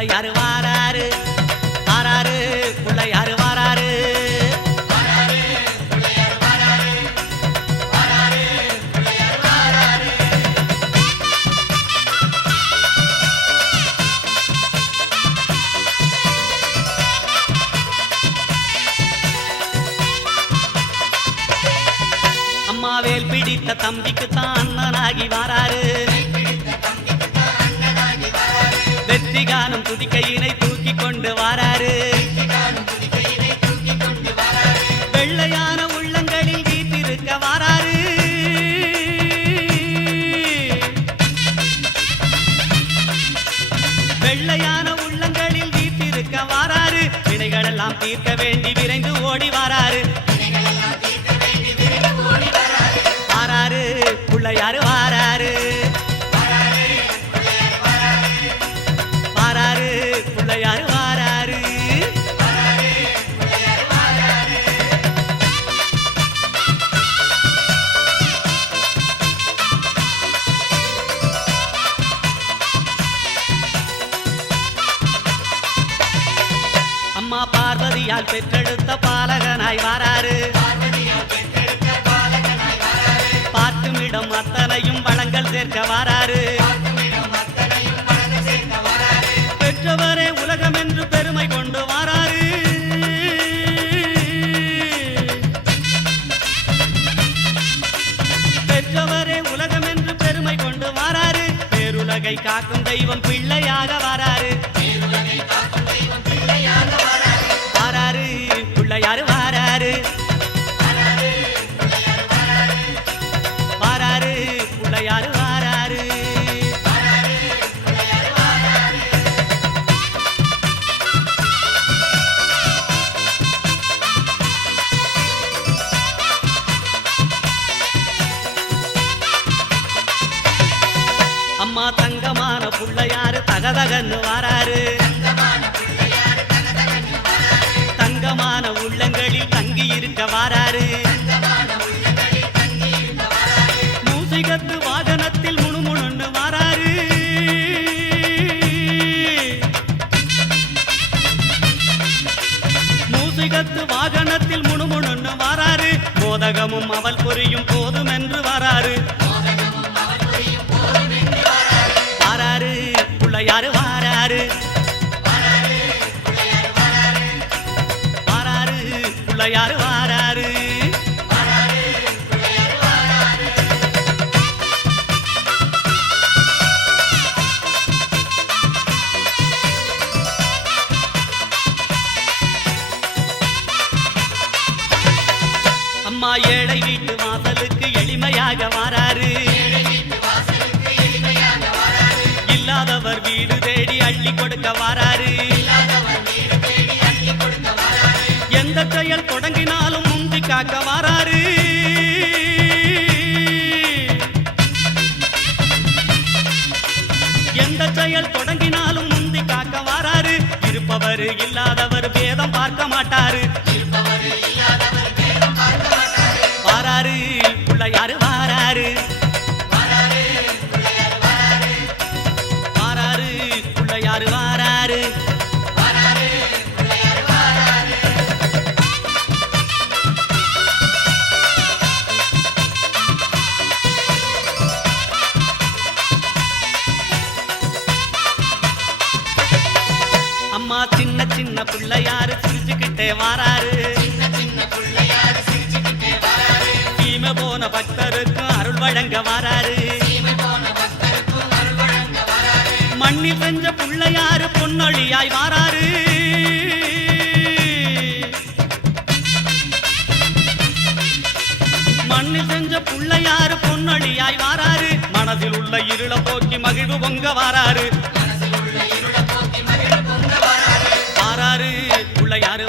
புள்ளையாரு வாராரு வாராரு புள்ளையாரு வாராரு அம்மாவேல் பிடித்த தம்பிக்கு தான் அண்ணனாகி வாராரு வெற்றி காணும் துதிக்கையினை தூக்கி கொண்டு வாராரு வெள்ளையான உள்ளங்களில் வீட்டிருக்க வாராரு வெள்ளையான உள்ளங்களில் வீட்டிருக்க வாராரு வினைகளெல்லாம் தீர்க்க வேண்டி விரைந்து ஓடி வாராரு வாராரு புள்ளையாரு வாராரு வாராரு புள்ளையாரு வாராரு அம்மா பார்வதியால் பெற்றெடுத்த பாலகனாய் வாராரு பாட்டுமிடம் அத்தனையும் வளங்கள் சேர்க்க வாராரு பெற்றவரே உலகம் என்று பெருமை கொண்டு வாராரு பெற்றவரே உலகம் என்று பெருமை கொண்டு வாராரு பேருலகை காக்கும் தெய்வம் பிள்ளையாக வாராரு வாராரு பிள்ளையாரு வாராரு வாராரு பிள்ளையாரு வாராரு அம்மா தங்கமான புள்ளையாரு தகதகன்னு வாராரு தங்கமான உள்ளங்களில் தங்கி இருக்க வாராரு மூசிகத்து வாகனத்தில் முணுமுணுன்னு வாராரு மூசிகத்து வாகனத்தில் முணுமுணுன்னு வாராரு மோதகமும் அவள் புரியும் போதும் என்று வாராரு வாராரு புள்ளையாரு வாராரு வாராரு புள்ளையாரு வாராரு அம்மா ஏழை வீட்டு வாசலுக்கு எளிமையாக வாராரு இல்லாதவர் வீடு தேடி அள்ளி கொடுக்க வாராரு எந்த செயல் தொடங்கினாலும் முந்தி காக்க வாராரு எந்த செயல் தொடங்கினாலும் முந்தி காக்க வாராரு இருப்பவர் இல்லாதவர் பேதம் பார்க்க மாட்டாரு வாராரு புள்ளையாரு வாராரு வாராரு புள்ளையாரு வாராரு அம்மா சின்ன சின்ன பிள்ளையாரு சிரிச்சுக்கிட்டே வாராரு சீமை போன பக்தருக்கு அருள் வழங்க வாராரு மண்ணில் செஞ்ச பிள்ளையாரு பொன்னொழியாய் வாராரு மண்ணில் செஞ்ச பிள்ளையாரு பொன்னொழியாய் வாராரு மனதில் உள்ள இருள போக்கி மகிழ்வு பொங்க வாராரு வாராரு பிள்ளையாரு